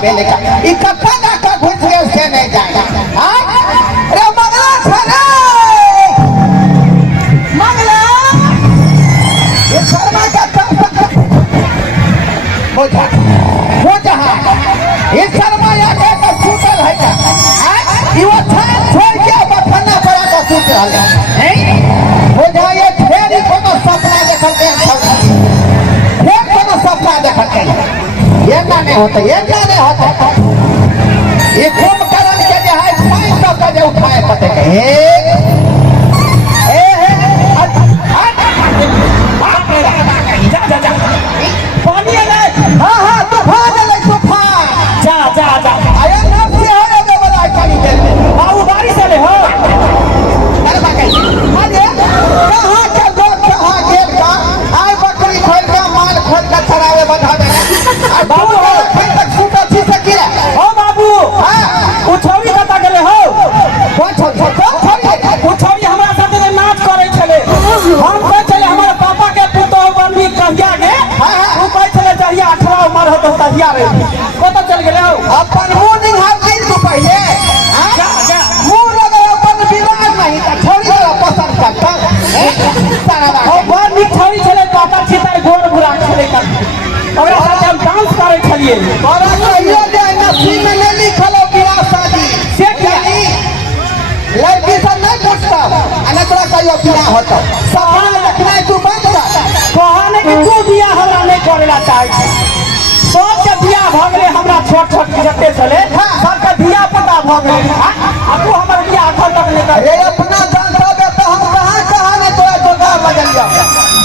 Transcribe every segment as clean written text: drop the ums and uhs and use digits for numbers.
बतावे लेगा ई कत्ता ना का घुस गए से नहीं जाएगा। हां रे मंगला छरे मंगला ये शर्मा का हो जा ये शर्मा या के तो सुतल है क्या ई वो थान छोड़ के बथना पड़ा तो सुत रहा है हो जा ये फेर कोनो सपना देखल के फेर कोनो सपना देखल के ये ना नहीं होता ये ना नहीं होता ये कुंभकर्ण के जो है पांच तो का जो उठाए पते के पानी है हां हां तूफान है तूफान जा जा जा आया नाम से है रे वाला पानी दे बाबू बारिश है हो अरे बाकी अरे कहां के लोग कहां गेट का आय बकरी खोल के माल खोल के चरावे बधा दे बाबू फिर तक छूटा छी सके हो बाबू हां उछौरी कता गेले हो कौन उछौरी हमरा साथे नाच करे छले हम कह चले हमर पापा के पुतो बंदी कहिया गे तू कह चले जहिया 18 उम्र हो तो तहिया रे कत चल गेले हो अपन मुंह निहार दिन को पहले जा जा मुंह लगे अपन विवाह नहीं का छोड़ी वाला पसंद करता सारा बात हो बंदी छोड़ी चले पापा छितर गोर बुरा खेले कर और साथ हम डांस करे छलिए और कहियो जे नसीब में ले लिखल हो विवाह शादी से क्या लड़की से नहीं पूछता अने तोरा कहियो विवाह होता सपना देखना तू बंद कर कहने कि तू बियाह हमरा नहीं करेला चाहे सब के बियाह भ गेले हमरा छोट छोट जते चले सबके बियाह पता भ गेले आ तू हमर बियाह अखन तक नहीं कर रे अपना जान सब तो हम कहां नहीं तोरा जोगाड़ लगलिया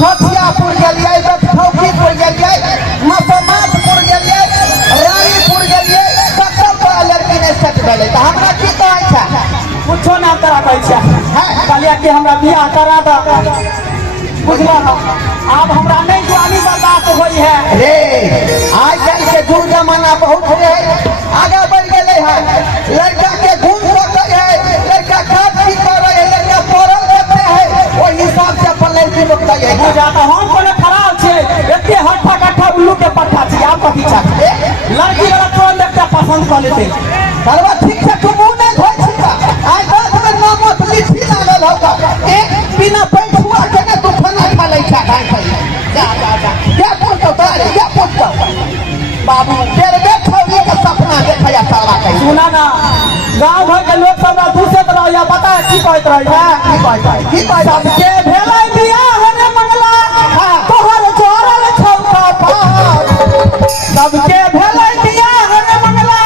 भथियापुर गेलिए भौकीपुर गेलिए मसमातपुर गेलिए रानीपुर गेलिए कत्ता पर लड़की नहीं सेट भेले त हमरा की कहै छै कुछो ना करा कहै छै कहलिया कि हमरा बियाह करा द बुझला अब हमरा नहीं जवानी बर्दाश्त होई है रे आज कल के जुग जमाना बहुत है आगे बढ़ गेले है लड़का के घूम सकते है लड़का खाद भी कर रहे है लड़का पढ़ल करते है वो हिसाब से अपन लड़की लोग तय है बुझाता हम कोने खराब छे एते हट्ठा कट्ठा उल्लू के पट्ठा छी आप कथि चाहते लड़की वाला तुरंत देखते पसंद कर लेते सरवा ठीक से तू मुंह नहीं धोइ छिका आज 10 में नामत लिखी लागल होगा एक बिना पैठुआ के ना तू खाना खा ले छा खाई जा जा जा क्या पूछतो तारे क्या पूछतो बाबू तेरे देखो ये का सपना देखया सारा कहीं सुना ना गांव भर के लोग सब दूसरे तरह या पता है की कहत रही है की कहत सबके भेलै बियाह रे मंगला तोहर जोरल छौका पार सबके भेलै बियाह रे मंगला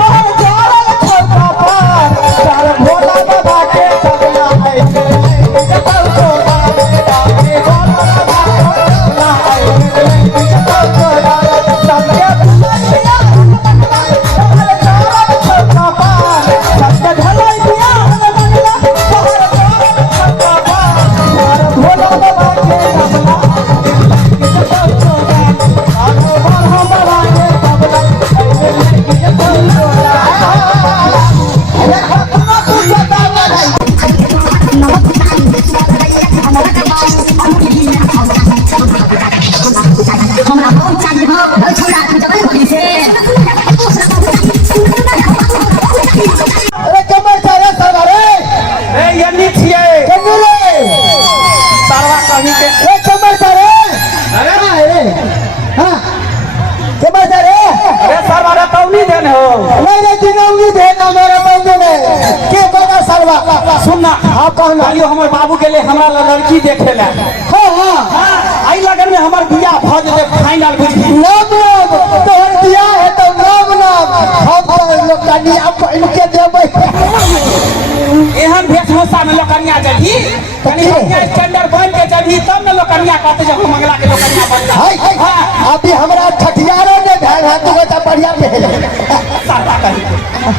तोहर जोरल छौका पार चार भोला बाबा के जगला है हमर बाबू के लिए हमरा लड़की देखे ला आई लगन में हमर बियाह भ जेते फाइनल बुझ नाम तोहर बियाह है तो नाम हम लोग कन्या पहिन के देबै एहन भेषभूषा में लोकनिया जदी कनी स्टैंडर्ड बन के जदी तब न लोकनिया कहते जब मंगला के लोकनिया बन हां अभी हमरा ठठियारो ने भेल है तू तो बढ़िया भेल सारा कही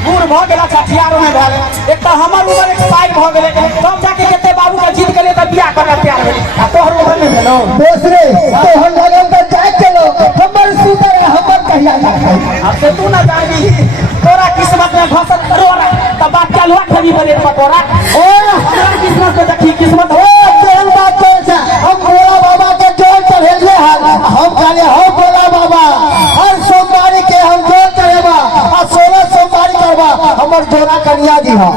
पूर भ गेला ठठियारो में भेल एक त हमर उम्र एक्सपायर भ गेले तब जाके केते बाबू के जीत गेले त बियाह करे तैयार भेल आ तोहर उम्र में भेलो दोसरे तोहर लगन त जाय चलो हमर सुतर हमर कहिया अब से तू ना जानी तोरा किस्मत में फसल तोरा त बात चलवा खरी बने पटोरा ओ हमरा किस्मत में देखी किस्मत हो तेन बात है हम भोला बाबा के जोर चढ़ेले हम कहले हो भोला बाबा हर सोमवार के हम जोर चढ़ेबा लोगना कन्या जी हो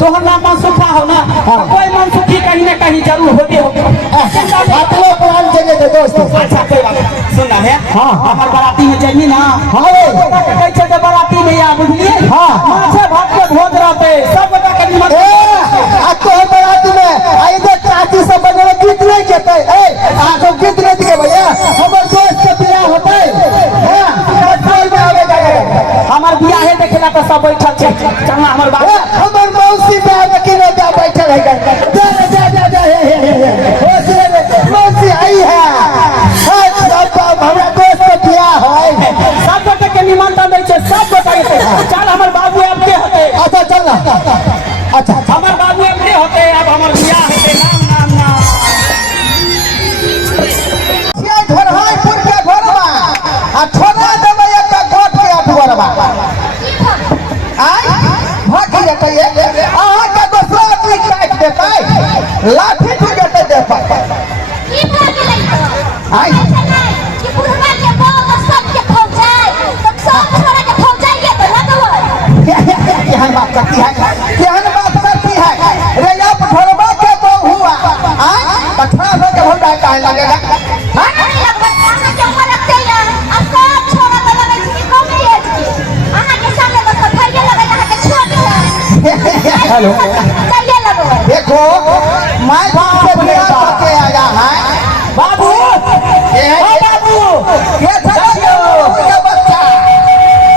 तोहर नाम मनसुखा हो ना कोई मनसुखी कहीं ना कहीं जरूर होते हो अपने पुरान जगह दे दोस्त। अच्छा कोई बात सुनना है हाँ हमार बाराती में जाइए ना हाँ कैसे के बाराती में या बुझलिए हाँ माछे भात के भोज रहते सब बता के निमन तो बराती में आई दे चाची सब बने गीत नहीं कहते ए आको गीत नहीं दिखे भैया हमर दोस्त के बियाह होते हैं कोई में आवे जाए हमार बियाह है देखेला तो सब बैठल छे चलना हमर बात हमर मौसी बियाह में किने जा बैठल है जा जा जा हो सुने मौसी आई है सब हमरा दोस्त के बियाह है सब बता के निमंत्रण दै छे सब बताइए चल हमर बाबू अब के होते अच्छा चल ना अच्छा हमर बाबू अब के होते अब हमर बियाह होते नाम नाम नाम ये घरहाइपुर के घरवा आ ठोना देबे एक गोट के अठवरवा आई भाग जेतै अहाँ के दोसरा आदमी काट देतै लाठी तू जेतै दे पर की भाग गेलै तो आई कि बुढ़वा के बाप सब के फौजाई तो सब छोरा के फौजाई के लगबै केहन बात करती है रे आप ठोरबा के बहु हुआ आई 18 के भौजा काहे लगेगा नहीं लगबै अहाँ के उम्र रखते या आ सब छोरा तो लगै छी कम नहीं है अहाँ के सामने तो सफाई लगै अहाँ के छोट है हेलो कहिए लगबै देखो मैं से बियाह करके आया है बाबू ओ बाबू ये के बच्चा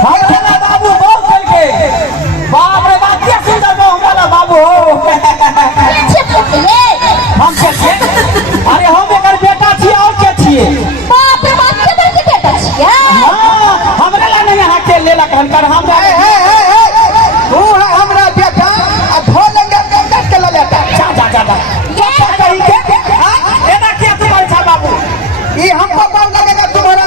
हम चला बाबू बहुत चल के बाप रे बाप क्या सुंदर बा हमरा बाबू पीछे पुतले हम के छिए अरे हम एकर बेटा छिए और के छिए बाप रे बाप के बड़के बेटा छियै हां हमरे ला नहीं यहाँ के लेला कहन हम तू है हमरा बेटा आ भोलेंगे कट के ले जाता जा जा जा ये कहीं के एना के तुम्हारे छा बाबू ये हमको कौन लगेगा तुम्हारा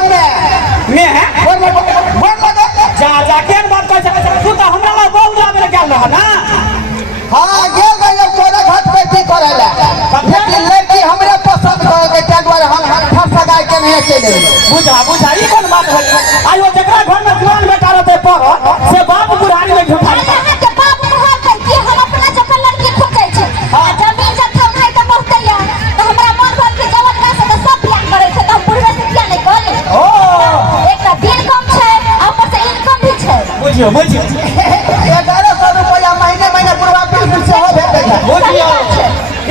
मैं है कौन लगेगा जा जा के बात कर तू तो हमरा ला बहुत लाभ गेल रह ना हाँ गेल गए तोरे घाट पे की करेला लेकिन लड़की हमरे पसंद कर के तार द्वारा हम फंसा गाय के नहीं चले बुझा ई कोन बात होई आयो जकरा घर में जुआन बेटा रहते पर से बाप बुढ़ारी में झुठाई अहाँ के बाप कहल छै कि हम अपना जकर लड़की खोजै छै आ जमीन जथा भाई के बहुते या तो हमरा मन भर के जवन का से सब बियाह करे छै तो हम बुढ़वे से किया नहीं करे ओ एकटा दिन कम छै आ ऊपर से इनकम भी छै बुझियो 1100 रुपया महीने बुढ़वा पेंशन से हो भेटै है बुझियो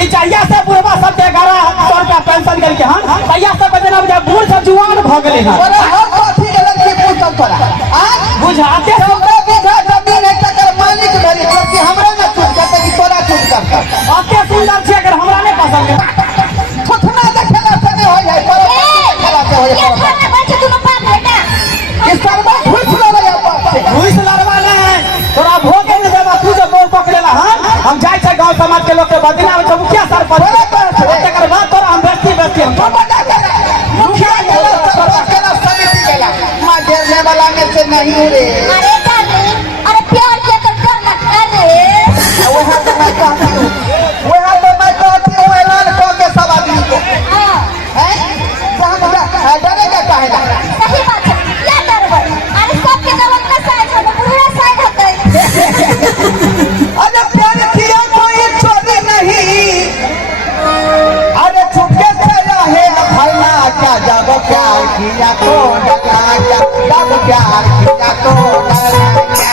ई चाहिए से बुढ़वा सब के 1100 रुपया पेंशन देल के हन तैया सब बजना जब बूढ़ से जुआन भ गेले हन तोरा हर कथी के लड़की पूछम तोरा आज बुझाते 14 बीघा जमीन है तकर मालिक भेली कि हमरा न छूट जाते कि तोरा छूट करता अते सुंदर छै अगर हमरा नहीं पसंद है थुथना देखला से नहीं हो जाए पर देखला से हो ये जाए घर में बैठ दुनो बाप बेटा इस पर में घुस लगे अपन से घुस लड़वा नहीं तोरा भोगे में देबा तू जो बहु पकड़ेला हन हम जाय छै गांव समाज के लोग के बदनाम छै मुखिया सर पर तकर बाद तोरा हम बेस्ती हम तो बता के मुखिया के सरपंच के समिति गेला मां घेरने वाला में से नहीं रे अरे डार्लिंग अरे प्यार के तो डर लगता रे वहां तो मैं कहती हूं ऐलान कह के सब आदमी को हां हैं जहां डरेगा काहे ना सही बात है क्या डरबै अरे सब के जवन का साइज हो बुढ़ा साइज होतै अरे प्यार किया कोई चोरी नहीं अरे चुपके से रहे भरना क्या जब प्यार किया तो डरा क्या जब प्यार किया तो डरा क्या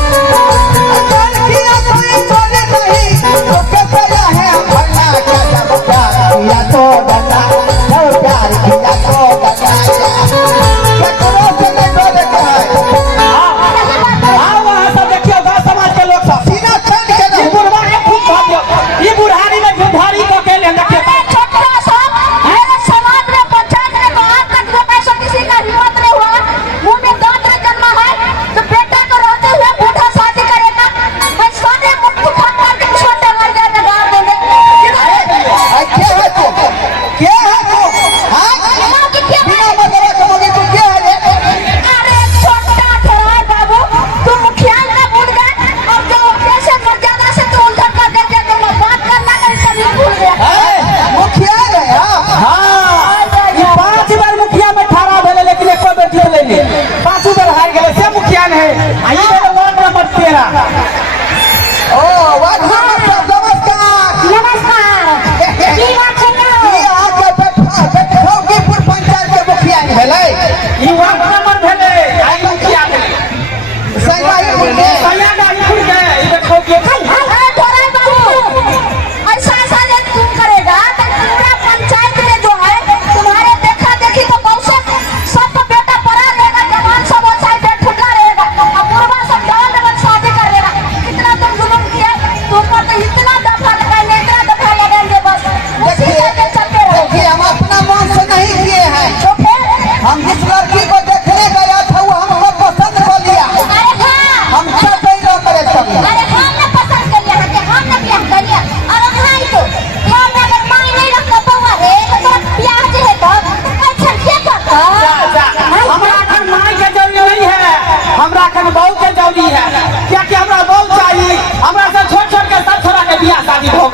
प्यार किया कोई चोरी नहीं चुपके से रहे भरना क्या जब प्यार किया तो डरा जब प्यार किया तो डरा क्या करो से नहीं डरेगा आओ वहां सब देखियो गांव समाज के लोग सब सीना ठंड के ई बुढ़वा के खूब भाग्य ई बुढ़ारी में झुठारी को के ले देखियो छोटा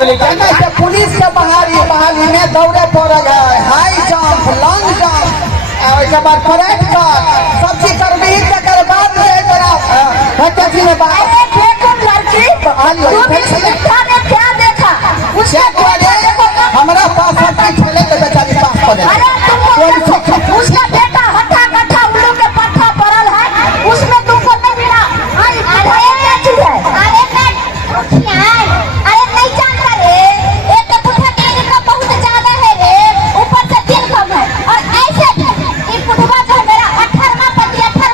चले कहना है पुलिस के बहाली में दौड़े पड़ गए, हाई जंप, लॉन्ग जंप, उसके बाद परेड कर, सब चीज कर भी तकर बाद में जरा भट्टी में बाहर अरे देखो लड़की, तुम इस मिठा ने क्या देखा? उसके हमारा पास सबकी खेले तो बेचारी पास पड़े। अरे तुमको उसका बेटा हट्टा कट्ठा उल्लू के पट्टा पड़ल है, उसमें तुमको नहीं मिला। अरे क्या चीज है? अरे नहीं जानता रे, एक तो पुट्ठा का इनकम बहुत ज्यादा है रे, ऊपर से दिन कम है, और ऐसे भी ये पुट्ठा जो है मेरा 18वां पति अच्छा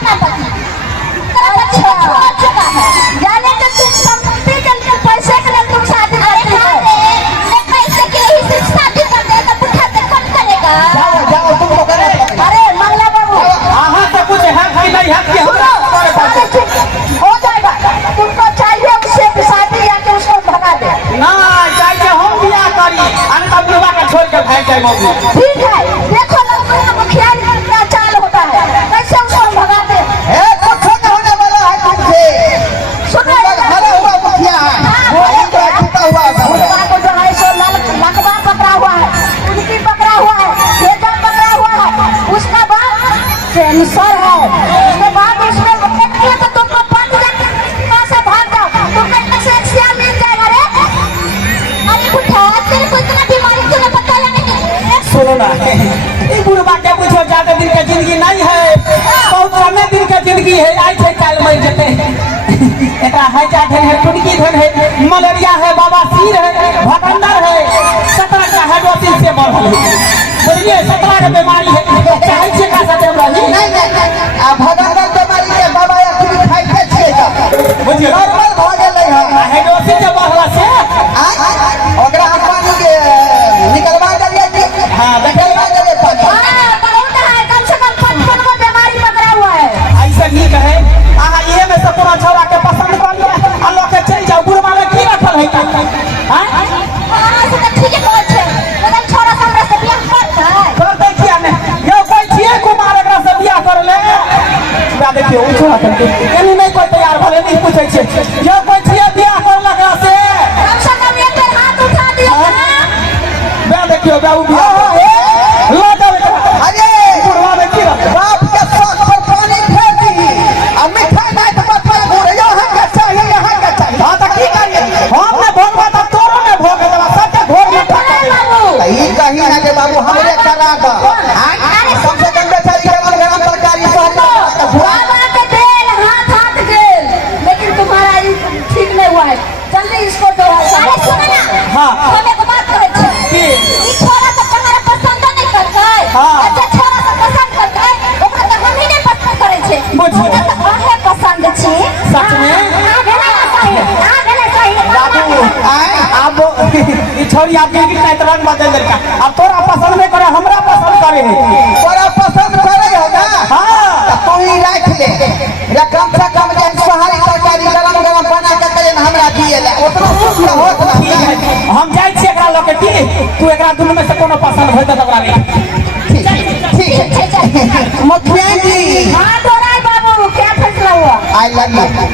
छोड़ चुका है। जाने के तुम संपत्ति के लिए, पैसे के लिए तुम शादी करती हो। मैं पैसे के लिए ही सिर्फ शादी करते हैं तो पुट्ठा से कौन करेगा? जाओ तुमको करे। अरे मंगला बाबू, आहा तो कुछ है कि नहीं है कि हमरा अरे ठीक हो जाएगा। तुमको चाहिए उससे शादी या कि उसको भगा दे? ना चाहिए हम बियाह करी अनका बुढ़वा का छोड़ के भाग जाए मौगी। ठीक है, देखो लड़कों का मुखिया क्या चाल होता है, कैसे उसको भगा दे। ए कुछ नहीं होने वाला है तुमसे, सुनो भरा हुआ मुखिया है, वही तो छुपा हुआ है। बुढ़वा को जो है सो लकवा पकड़ा हुआ है, उनकी पकड़ा हुआ है, भेजा पकड़ा हुआ है, उसका बाद कैंसर है, उसके बाद उसमें देखिए तो तुमको 5 लाख पास से भाग जाओ, तुमको कैसे एक्सिया मिल जाएगा रे? अरे बुढ़ा तेरे को इतना बीमारी क्यों पता नहीं? सुनो ना, ई बुढ़वा के पूछो ज्यादा दिन के जिंदगी नहीं है, बहुत कमे दिन के जिंदगी है। आई थे काल मर जते एकरा है जा धन है, टुटकी धन है, मलेरिया है, बवासीर है, भटंडर है, 17 का हाइड्रोसिस से मरल है। बोलिए 17 के बीमारी है, चाहे छे का साथे रही नहीं आ भगवान बीमारी के बाबा या कुछ खाई के छिए बुझिए नॉर्मल भ गेलै है। हाइड्रोसिस के बढ़ला से ओकरा पानी के निकलवा देलिए कि हां निकलवा देलिए पानी। हाँ, बहुत है, कम से कम 55 को बीमारी पकड़ा हुआ है। ऐसा ठीक है। आहा ये में से पूरा छोरा के पसंद कर लिया और लोग के चल जाओ, बुढ़वा में की रखल है का? हां हाँ, से तो ठीक है बात है, लेकिन छोरा सा हमरा से बियाह करता है। कर दे किया ने यो कोई छिए कुमार एकरा से बियाह कर ले बा। देखियो उ छोरा के एनी नहीं कोई तैयार भले नहीं पूछे छे, यो कोई छिए बियाह कर लगा से कम से कम एक बार हाथ उठा दिया ना। बा। देखियो बा उ बियाह ला दे अरे बुढ़वा में की रखल बाप के शौक पर पानी फेर दी, अब मिठाई नहीं तो बता गुड़ यहाँ का चाहिए, यहाँ का चाहिए। हां त की करिए, हम ने भोगवा त तोरो ने भोग देबा, सबके घोर में ठका दे। कहीं ना के बाबू हमरे करा दो। अरे कम से कम बेचारी के गरम तरकारी बाबा के देल हाथ गेल, लेकिन तुम्हारा ये ठीक नहीं हुआ है, जल्दी इसको दो। अरे सुनो ना, हाँ। हम एक बात करे छे, की? ई छोरा तो तुम्हारा पसंद नहीं करता है। हाँ। अच्छा छोरा तो पसंद करता है, ओकरा तो हम ही नहीं पसंद करे छे। बुझिए। ओकरा तो हमरे पसंद छी। सच में? हां भेला सही, हां भेला सही। बाबू अब ई छोरी आदमी की तरह रंग बदल देलका, अब तोरा पसंद नहीं करे हमरा पसंद करे है। बड़ा पसंद करे हो ना। हां तो ही रख ले, या कम से कम जे सोहारी तरकारी गरम गरम बना के दे हमरा दिए ले, ओतना सुख होत ना। ठीक है, हम जाय छी एकरा लोके की तू एकरा दुनु में से कोनो पसंद होय त ओकरा ले। ठीक है मुखिया जी, हां डोराय बाबू क्या फैसला हुआ? I love you.